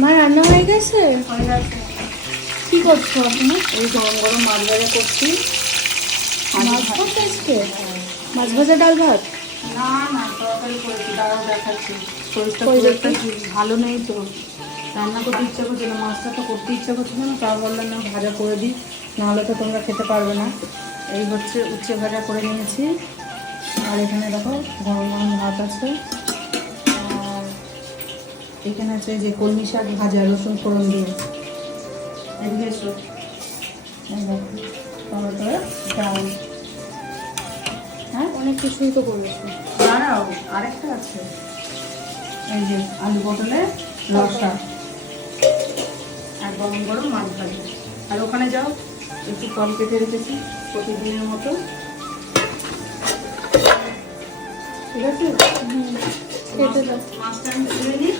মা রান্না হয়ে গেছে? কি করছো আপনি? এই গরম গরম মাছ ভাজা করছি। মাছ ভাত আজকে? মাছ ভাজা ডাল ভাত? না না, তরকারি করেছি, দাঁড়াও দেখাচ্ছি। শরীরটা কই খুব একটা দেখি। ভালো নেই তো, রান্না করতে ইচ্ছা করছিল না, মাছটা তো করতে ইচ্ছা করছিল না, তা বললাম না ভাজা করে দিই, নাহলে তো তোমরা খেতে পারবে না। এই হচ্ছে উচ্ছে ভাজা করে নিয়েছি। আর এখানে দেখো গরম গরম ভাত আছে। আর এখানে আছে যে কলমি শাক ভাজা রসুন ফোড়ন দিয়ে। এদিকে এসো, এই দেখো টমেটো ডাল। হ্যাঁ অনেক কিছুই তো করেছো। দাঁড়াও, আরেকটা আছে, এই যে আলু পটলের রসা আর গরম গরম মাছ ভাজা। আর ওখানে যাও, একটু কম কেটে রেখেছি প্রতিদিনের মতো, ঠিক আছে? খেতে দাও। মাছটা আমি ধুয়ে নিই।